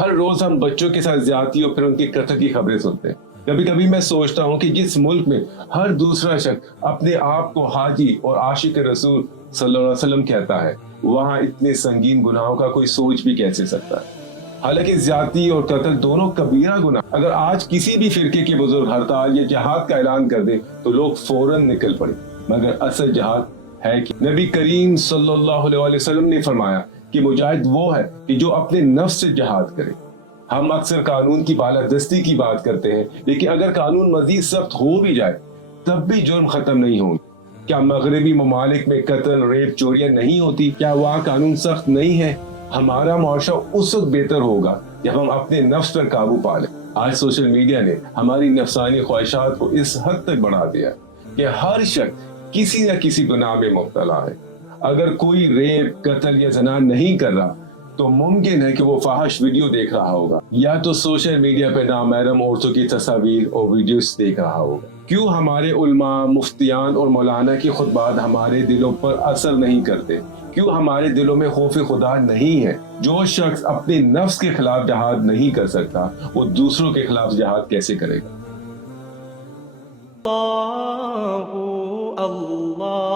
ہر روز ہم بچوں کے ساتھ زیادتی اور پھر ان کے قتل کی خبریں سنتے ہیں۔ کبھی کبھی میں سوچتا ہوں کہ جس ملک میں ہر دوسرا شخص اپنے آپ کو حاجی اور عاشق رسول صلی اللہ علیہ وسلم کہتا ہے، وہاں اتنے سنگین گناہوں کا کوئی سوچ بھی کیسے سکتا ہے؟ حالانکہ زیادتی اور قتل دونوں کبیرہ گناہ۔ اگر آج کسی بھی فرقے کے بزرگ ہڑتال یا جہاد کا اعلان کر دے تو لوگ فوراً نکل پڑے، مگر اصل جہاد ہے کہ نبی کریم صلی اللہ علیہ وسلم نے فرمایا کہ مجاہد وہ ہے کہ جو اپنے نفس سے جہاد کرے۔ ہم اکثر قانون کی بالادستی کی بات کرتے ہیں، لیکن اگر قانون مزید سخت ہو بھی جائے تب بھی جرم ختم نہیں ہوں۔ کیا مغربی ممالک میں قتل، ریپ، چوریاں نہیں ہوتی؟ کیا وہاں قانون سخت نہیں ہے؟ ہمارا معاشرہ اس وقت بہتر ہوگا جب ہم اپنے نفس پر قابو پا لیں۔ آج سوشل میڈیا نے ہماری نفسانی خواہشات کو اس حد تک بڑھا دیا کہ ہر شخص کسی نہ کسی گناہ میں مبتلا ہے۔ اگر کوئی ریپ، قتل یا زنا نہیں کر رہا تو ممکن ہے کہ وہ فاحش ویڈیو دیکھ رہا ہوگا، یا تو سوشل میڈیا پہ نامحرم عورتوں کی تصاویر اور ویڈیوز دیکھ رہا ہوگا۔ کیوں ہمارے علماء، مفتیان اور مولانا کی خطبات ہمارے دلوں پر اثر نہیں کرتے؟ کیوں ہمارے دلوں میں خوف خدا نہیں ہے؟ جو شخص اپنے نفس کے خلاف جہاد نہیں کر سکتا وہ دوسروں کے خلاف جہاد کیسے کرے گا؟ اللہ